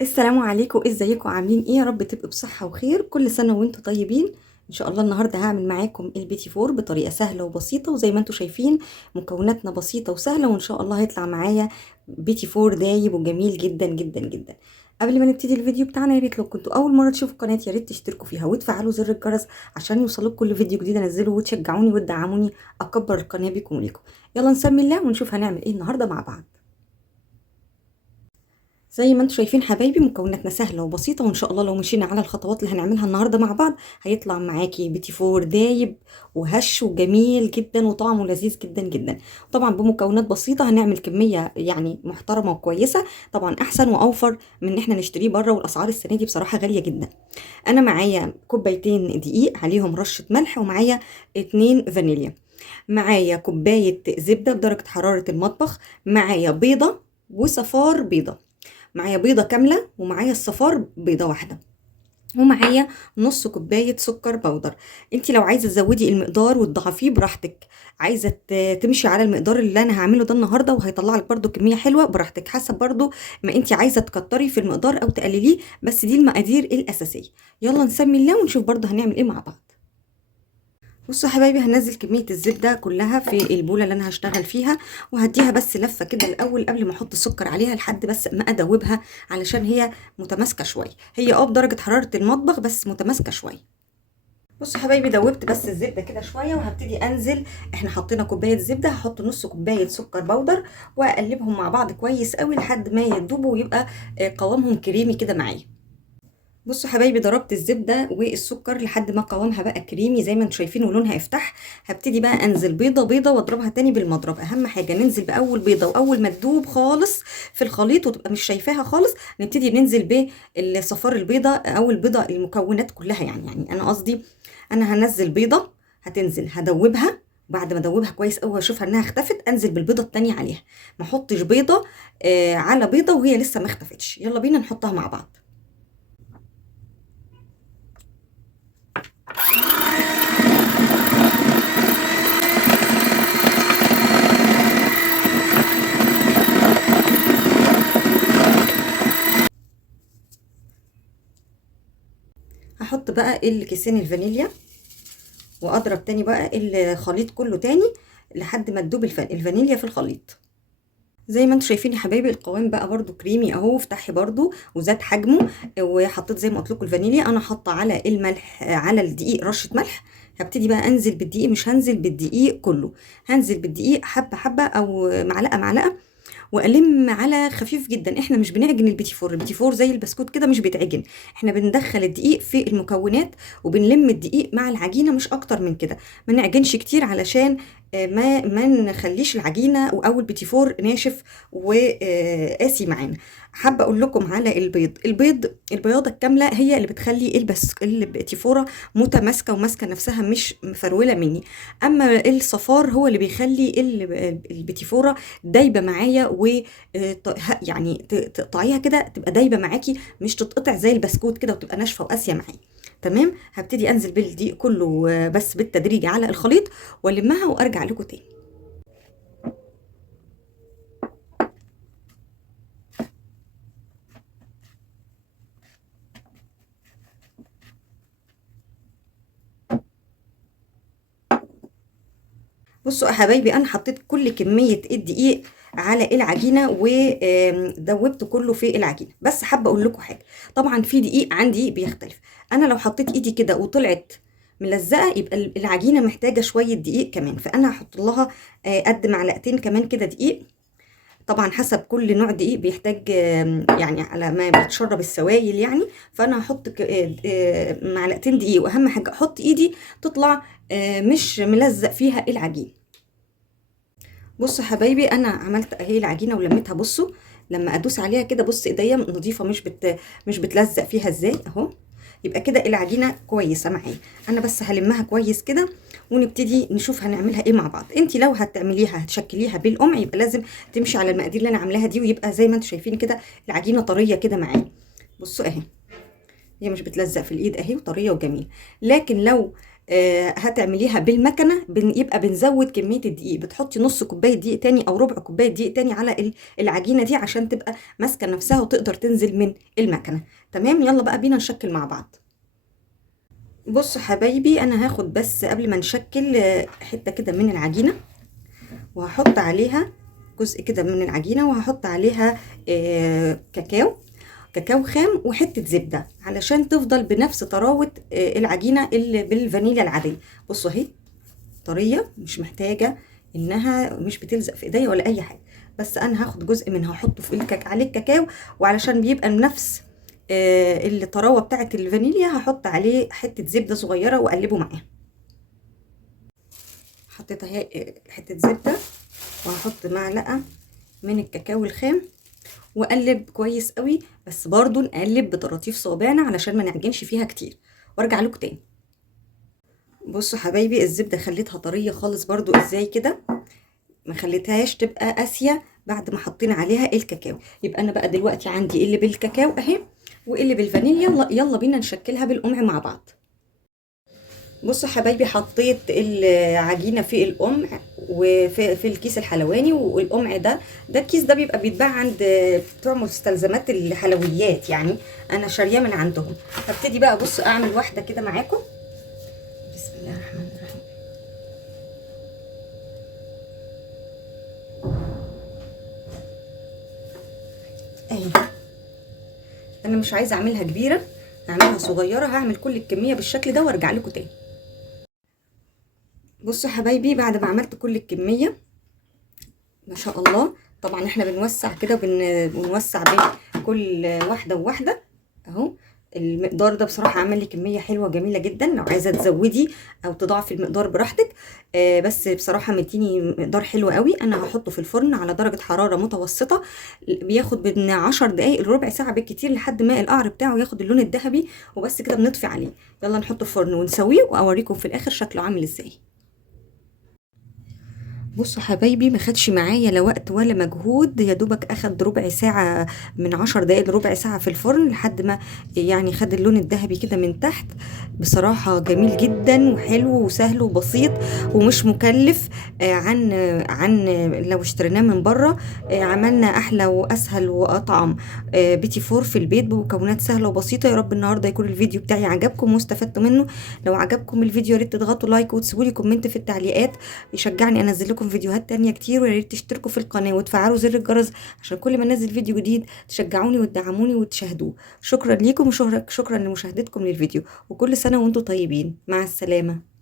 السلام عليكم، ازيكم عاملين ايه؟ يا رب تبقوا بصحة وخير. كل سنة وانتم طيبين. ان شاء الله النهاردة هعمل معاكم البيتي فور بطريقة سهلة وبسيطة، وزي ما انتم شايفين مكوناتنا بسيطة وسهلة، وان شاء الله هيطلع معايا بيتي فور دايب وجميل جدا جدا جدا. قبل ما نبتدي الفيديو بتاعنا، يا ريت لو كنتوا اول مرة تشوفوا قناتي يا ريت تشتركوا فيها وتفعلوا زر الجرس عشان يوصلكم كل فيديو جديد انزله، وتشجعوني وتدعموني اكبر القناة بكم وليكم. يلا نسمي الله ونشوف هنعمل ايه النهاردة مع بعض. زي ما انتم شايفين حبايبي مكوناتنا سهله وبسيطه، وان شاء الله لو مشينا على الخطوات اللي هنعملها النهارده مع بعض هيطلع معاكي بيتي فور دايب وهش وجميل جدا وطعمه لذيذ جدا جدا. طبعا بمكونات بسيطه هنعمل كميه يعني محترمه وكويسه، طبعا احسن واوفر من ان احنا نشتريه بره، والاسعار السنه دي بصراحه غاليه جدا. انا معايا كوبايتين دقيق عليهم رشه ملح، ومعايا 2 فانيليا، معايا كوبايه زبده بدرجه حراره المطبخ، معايا بيضه وصفار بيضه، معايا بيضة كاملة، ومعايا الصفار بيضة واحدة، ومعايا نص كوباية سكر بودر. انتي لو عايزة تزودي المقدار وتضعفيه براحتك، عايزة تمشي على المقدار اللي انا هعمله ده النهاردة وهيطلع لك برضو كمية حلوة براحتك، حسب برضو ما انتي عايزة تكتري في المقدار او تقلليه، بس دي المقادير الاساسية. يلا نسمي الله ونشوف برضو هنعمل ايه مع بعض. بصوا يا حبايبي، هنزل كمية الزبدة كلها في البولة اللي انا هشتغل فيها، وهديها بس لفة كده الاول قبل ما احط السكر عليها، لحد بس ما ادوبها، علشان هي متماسكة شوية. هي بدرجة حرارة المطبخ بس متماسكة شوية. بصوا يا حبايبي، دوبت بس الزبدة كده شوية، وهبتدي انزل. احنا حطينا كوباية زبدة، هحط نص كوباية سكر بودر، واقلبهم مع بعض كويس قوي لحد ما يدوبوا ويبقى قوامهم كريمي كده معايا. بصوا حبايبي، ضربت الزبده والسكر لحد ما قوامها بقى كريمي زي ما انتم شايفين ولونها يفتح. هبتدي بقى انزل بيضه بيضه واضربها تاني بالمضرب. اهم حاجه ننزل باول بيضه، واول ما تدوب خالص في الخليط وتبقى مش شايفاها خالص نبتدي ننزل بالصفار البيضه او البيضه المكونات كلها، يعني انا قصدي انا هنزل بيضه، هتنزل هدوبها. بعد ما ادوبها كويس قوي واشوفها انها اختفت، انزل بالبيضه التانية عليها. ما احطش بيضه على بيضه وهي لسه ما اختفتش. يلا بينا نحطها مع بعض. هحط بقى الكيسين الفانيليا، واضرب تاني بقى الخليط كله تاني لحد ما تدوب الفانيليا في الخليط. زي ما انتم شايفين يا حبايبي القوام بقى برضو كريمي اهو، افتحي برضو وزاد حجمه. وحطيت زي ما قلت لكم الفانيليا. انا حاطه على الملح على الدقيق رشه ملح. هبتدي بقى انزل بالدقيق، مش هنزل بالدقيق كله، هنزل بالدقيق حبه حبه او معلقه معلقه، والم على خفيف جدا. احنا مش بنعجن البيتي فور، البيتي فور زي البسكوت كده مش بيتعجن. احنا بندخل الدقيق في المكونات وبنلم الدقيق مع العجينه، مش اكتر من كده. ما نعجنش كتير علشان ما نخليش العجينه او البيتي فور ناشف وقاسي معانا. حابه اقول لكم على البياضه الكامله هي اللي بتخلي البيتي فوره متماسكه وماسكه نفسها، مش مفروله مني. اما الصفار هو اللي بيخلي البيتي فوره دايبه معايا، و يعني تقطعيها كده تبقى دايبه معاكي، مش تتقطع زي البسكوت كده وتبقى ناشفه وقاسيه معايا. تمام. هبتدي انزل بالدقيق كله بس بالتدريج على الخليط، والمها وارجع لكم تاني. بصوا يا حبايبي، انا حطيت كل كميه الدقيق على العجينه ودوبت كله في العجينه. بس حابه اقول لكم حاجه، طبعا في دقيق عندي بيختلف. انا لو حطيت ايدي كده وطلعت ملزقه يبقى العجينه محتاجه شويه دقيق كمان، فانا هحط لها قد معلقتين كمان كده دقيق. طبعا حسب كل نوع دقيق بيحتاج يعني على ما بتشرب السوائل يعني. فانا هحط معلقتين دقيق، واهم حاجه احط ايدي تطلع مش ملزق فيها العجين. بصوا يا حبايبي، انا عملت اهي العجينه ولميتها. بصوا لما ادوس عليها كده، بص ايديا نظيفه، مش بتلزق فيها ازاي اهو. يبقى كده العجينه كويسه معايا. انا بس هلمها كويس كده ونبتدي نشوف هنعملها ايه مع بعض. انت لو هتعمليها هتشكليها بالقمع يبقى لازم تمشي على المقادير اللي انا عاملاها دي، ويبقى زي ما انتم شايفين كده العجينه طريه كده معايا. بصوا اهي، هي مش بتلزق في الايد اهي، وطريه وجميله. لكن لو هتعمليها بالمكنه يبقى بنزود كميه الدقيق، بتحطي نص كوبايه دقيق تاني او ربع كوبايه دقيق تاني على العجينه دي عشان تبقى ماسكه نفسها وتقدر تنزل من المكنه. تمام، يلا بقى بينا نشكل مع بعض. بصوا حبايبي، انا هاخد بس قبل ما نشكل حته كده من العجينه، وهحط عليها جزء كده من العجينه، وهحط عليها كاكاو خام وحته زبده علشان تفضل بنفس طراوه العجينه اللي بالفانيليا العاديه. بصوا اهي طريه، مش محتاجه انها مش بتلزق في ايديا ولا اي حاجه، بس انا هاخد جزء منها احطه في عليه الكاكاو، وعلشان بيبقى نفس الطراوه بتاعه الفانيليا هحط عليه حته زبده صغيره واقلبه معاه. حطيت اهي حته زبده، وهحط معلقه من الكاكاو الخام واقلب كويس قوي، بس برضو نقلب بطراطيف صوابعنا علشان ما نعجنش فيها كتير، وارجع لكم تاني. بصوا حبايبي، الزبده خليتها طريه خالص برضو ازاي كده، ما خليتهاش تبقى قاسيه بعد ما حطينا عليها الكاكاو. يبقى انا بقى دلوقتي عندي اللي بالكاكاو اهي واللي بالفانيليا، يلا بينا نشكلها بالقمع مع بعض. بصوا حبايبي، حطيت العجينه في القمع وفي الكيس الحلواني، والقمع ده الكيس ده بيبقى بيتباع عند بتوع مستلزمات الحلويات، يعني انا شارياه من عندهم. هبتدي بقى بص اعمل واحده كده معاكم. بسم الله الرحمن الرحيم. اهي انا مش عايزه اعملها كبيره، هعملها صغيره، هعمل كل الكميه بالشكل ده وارجع لكم تاني. بصوا حبايبي، بعد ما عملت كل الكميه ما شاء الله، طبعا احنا بنوسع كده بنوسع بين كل واحده وواحده اهو. المقدار ده بصراحه عمل لي كميه حلوه جميله جدا، لو عايزه تزودي او تضاعفي المقدار براحتك، بس بصراحه مديني مقدار حلو قوي. انا هحطه في الفرن على درجه حراره متوسطه، بياخد من 10 دقائق لربع ساعه بالكتير لحد ما القعر بتاعه ياخد اللون الذهبي، وبس كده بنطفي عليه. يلا نحطه في الفرن ونسويه واوريكم في الاخر شكله عامل ازاي. بصوا حبايبي، ما خدش معايا لا وقت ولا مجهود، يا دوبك اخد ربع ساعة، من 10 دقايق لربع ساعة في الفرن لحد ما يعني خد اللون الذهبي كده من تحت. بصراحة جميل جدا وحلو وسهل وبسيط ومش مكلف عن لو اشتريناه من بره. عملنا احلى واسهل واطعم بيتي فور في البيت بمكونات سهلة وبسيطة. يا رب النهاردة يكون الفيديو بتاعي عجبكم واستفدتوا منه. لو عجبكم الفيديو يا ريت تضغطوا لايك وتسيبوا لي كومنت في التعليقات، يشجعني انزل لكم فيديوهات تانية كتير. ويا ريت تشتركوا في القناة وتفعلوا زر الجرس عشان كل ما انزل فيديو جديد تشجعوني وتدعموني وتشاهدوه. شكرا ليكم وشكرا لمشاهدتكم للفيديو، وكل سنة وانتم طيبين. مع السلامة.